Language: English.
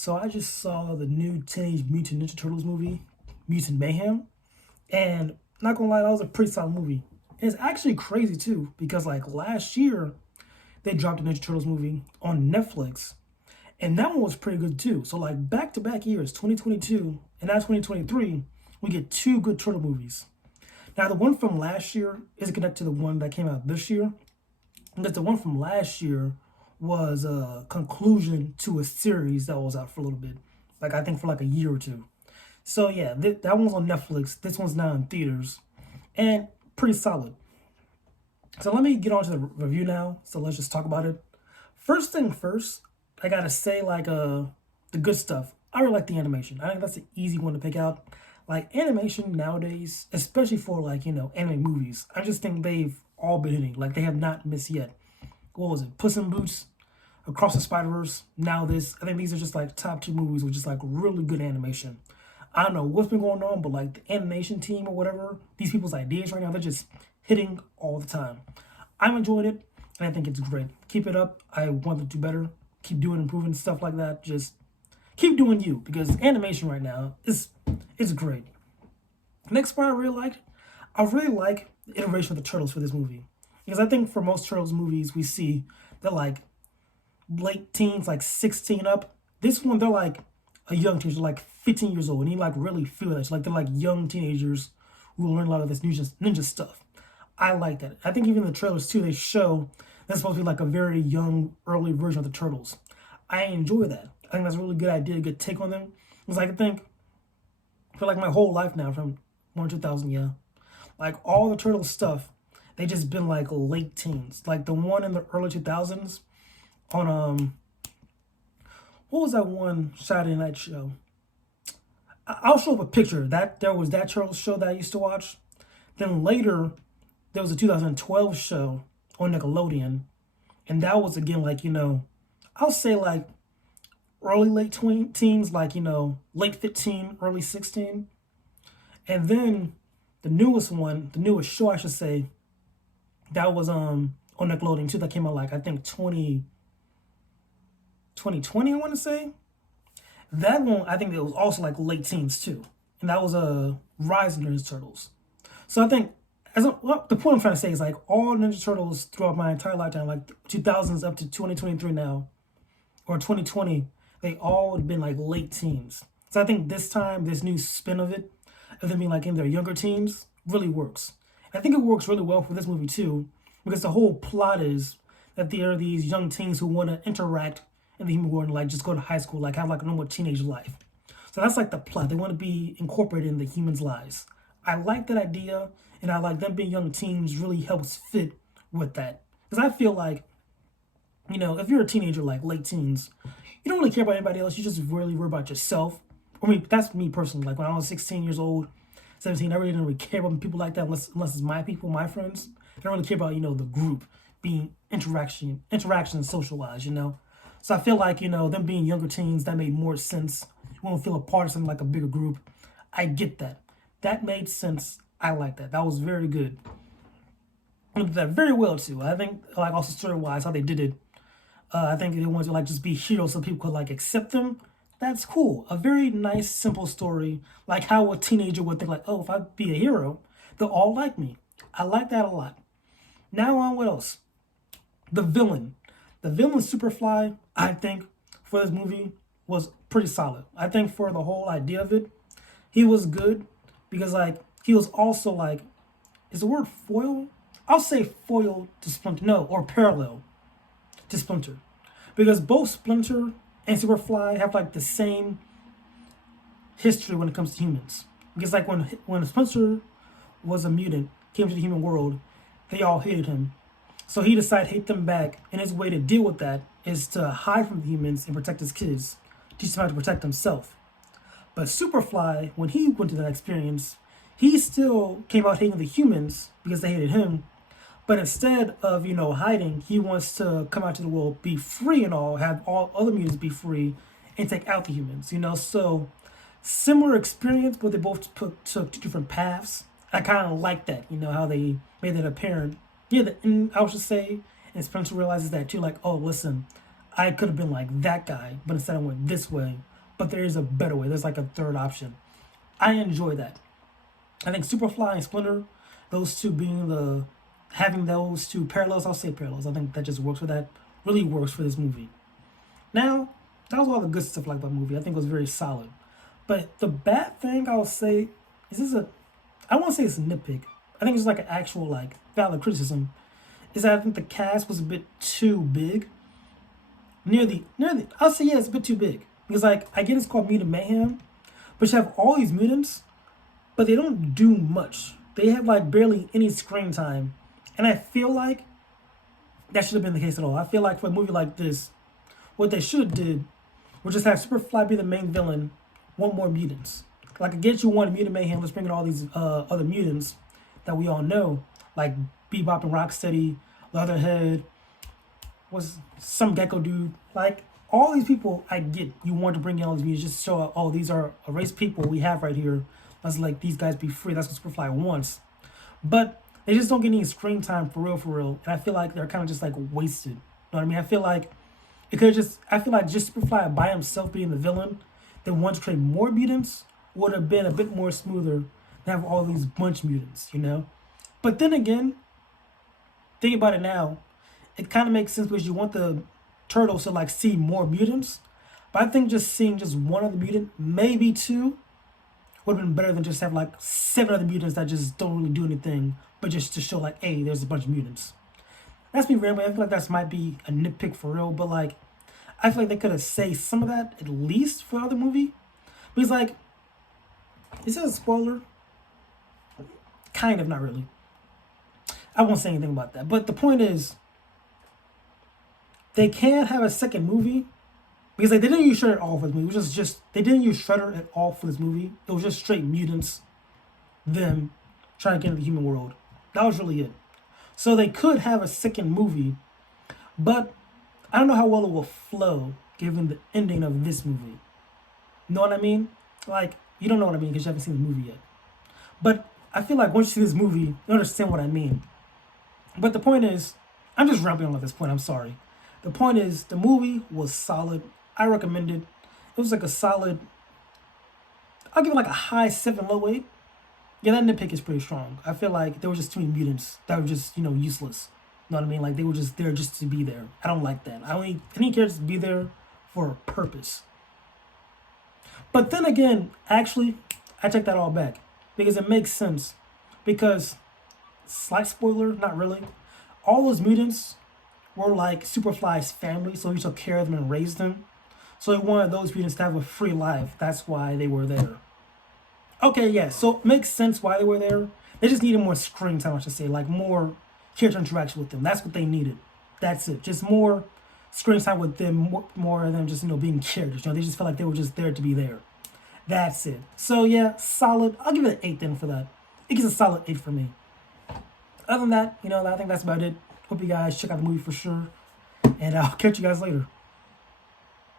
So I just saw the new Teenage Mutant Ninja Turtles movie, Mutant Mayhem, and not gonna lie, that was a pretty solid movie. And it's actually crazy too, because like last year they dropped a Ninja Turtles movie on Netflix, and that one was pretty good too. So like back to back years, 2022 and now 2023, we get two good turtle movies. Now the one from last year is connected to the one that came out this year, because the one from last year was a conclusion to a series that was out for a little bit, like I think for like a year or two. So yeah, that one's on Netflix. This one's now in theaters, and pretty solid. So let me get on to the review now. So let's just talk about it. First thing first, I gotta say the good stuff. I really like the animation. I think that's an easy one to pick out. Like animation nowadays, especially for like anime movies, I just think they've all been hitting. Like they have not missed yet. What was it? Puss in Boots, Across the Spider-Verse, now this. I think these are just like top two movies with just like really good animation. I don't know what's been going on, but like the animation team or whatever, these people's ideas right now, they're just hitting all the time. I'm enjoying it, and I think it's great. Keep it up. I want them to do better. Keep doing improving stuff like that. Just keep doing you, because animation right now is great. Next part I really like the iteration of the Turtles for this movie. Because I think for most Turtles movies we see, they're like late teens, like 16 up. This one, they're like a young teenager, like 15 years old, and you like really feel that. Like they're like young teenagers who learn a lot of this ninja stuff. I like that. I think even the trailers too, they show that's supposed to be like a very young, early version of the Turtles. I enjoy that. I think that's a really good idea, a good take on them. Because I think for like my whole life now, from 2000, yeah, like all the Turtle stuff, they just been like late teens. Like the one in the early 2000s on what was that one Saturday night show? I'll show up a picture. There was that Turtles show that I used to watch. Then later there was a 2012 show on Nickelodeon, and that was again like I'll say like early late teens, like late 15, early 16, and then the newest show I should say, that was on Nickelodeon too. That came out like I think 2020, I want to say. That one I think it was also like late teens too, and that was a Rise of Ninja Turtles. So I think the point I'm trying to say is like all Ninja Turtles throughout my entire lifetime, like 2000s up to 2023 now, or 2020, they all had been like late teens. So I think this time, this new spin of it, of them being like in their younger teens, really works. I think it works really well for this movie too, because the whole plot is that there are these young teens who want to interact in the human world and like just go to high school, like have like a normal teenage life. So that's like the plot. They want to be incorporated in the humans' lives. I like that idea, and I like them being young teens really helps fit with that. Because I feel like, if you're a teenager, like late teens, you don't really care about anybody else. You just really worry about yourself. I mean, that's me personally. Like when I was 16 years old, 17, I really didn't really care about people like that unless it's my people, my friends. I don't really care about, the group being interaction social-wise. So I feel like, them being younger teens, that made more sense. You won't feel a part of something like a bigger group. I get that. That made sense. I like that. That was very good. And did that very well too. I think like also story-wise, how they did it. I think they wanted to like just be heroes so people could like accept them. That's cool. A very nice, simple story. Like how a teenager would think like, oh, if I be a hero, they'll all like me. I like that a lot. Now on what else? The villain. The villain Superfly, I think, for this movie was pretty solid. I think for the whole idea of it, he was good because like he was also like, is the word foil? I'll say foil to Splinter. No, or parallel to Splinter. Because both Splinter and Superfly have like the same history when it comes to humans. Because like when Splinter was a mutant, came to the human world, they all hated him. So he decided to hate them back, and his way to deal with that is to hide from the humans and protect his kids, teach them how to protect himself. But Superfly, when he went through that experience, he still came out hating the humans because they hated him. But instead of, hiding, he wants to come out to the world, be free and all, have all other mutants be free, and take out the humans, So similar experience, but they both took two different paths. I kind of like that, how they made that apparent. Yeah, and I would just say, and Spencer realizes that too, like, oh, listen, I could have been like that guy, but instead I went this way. but there is a better way. There's like a third option. I enjoy that. I think Superfly and Splinter, those two being having those two parallels, I'll say parallels. I think that just works for that. Really works for this movie. Now, that was all the good stuff like about the movie. I think it was very solid. But the bad thing I would say is I won't say it's a nitpick. I think it's like an actual like valid criticism. Is that I think the cast was a bit too big. I'll say yeah, it's a bit too big. Because like I get it's called Mutant Mayhem, but you have all these mutants, but they don't do much. They have like barely any screen time. And I feel like that should have been the case at all. I feel like for a movie like this, what they should have did was just have Superfly be the main villain, want more mutants. Like, I get you want Mutant Mayhem, let's bring in all these other mutants that we all know, like Bebop and Rocksteady, Leatherhead, was some Gecko dude. Like, all these people, I get you want to bring in all these mutants just to show, oh, these are a race of people we have right here. Let's like these guys be free. That's what Superfly wants. But they just don't get any screen time for real. And I feel like they're kind of just like wasted. You know what I mean? I feel like just Superfly by himself being the villain, then want to create more mutants would have been a bit more smoother than have all these bunch mutants, you know? But then again, think about it now, it kind of makes sense because you want the turtles to like see more mutants. But I think just seeing just one other mutant, maybe two, would have been better than just have like 7 other mutants that just don't really do anything, but just to show like, hey, there's a bunch of mutants. That's me rambling. I feel like that might be a nitpick for real, but like, I feel like they could have saved some of that at least for the other movie. Because like, is this a spoiler? Kind of, not really. I won't say anything about that. But the point is, they can't have a second movie because like they didn't use Shredder at all for this movie. It was just they didn't use Shredder at all for this movie. It was just straight mutants, them trying to get into the human world. That was really it. So they could have a second movie, but I don't know how well it will flow given the ending of this movie. Know what I mean? Like, you don't know what I mean because you haven't seen the movie yet. But I feel like once you see this movie, you understand what I mean. But the point is, I'm just rambling on at this point, I'm sorry. The point is, the movie was solid. I recommend it. It was like a solid, I'll give it like a high 7, low 8. Yeah, that nitpick is pretty strong. I feel like there were just too many mutants that were just, useless. You know what I mean? Like, they were just there just to be there. I don't like that. I need characters to be there for a purpose. But then again, actually, I take that all back. Because it makes sense. Because, slight spoiler, not really. All those mutants were like Superfly's family, so he took care of them and raised them. So he wanted those mutants to have a free life. That's why they were there. Okay, yeah, so it makes sense why they were there. They just needed more screen time, I should say. Like, more character interaction with them. That's what they needed. That's it. Just more screen time with them, more than just, being characters. They just felt like they were just there to be there. That's it. So, yeah, solid. I'll give it an 8 then for that. It gets a solid 8 for me. Other than that, I think that's about it. Hope you guys check out the movie for sure. And I'll catch you guys later.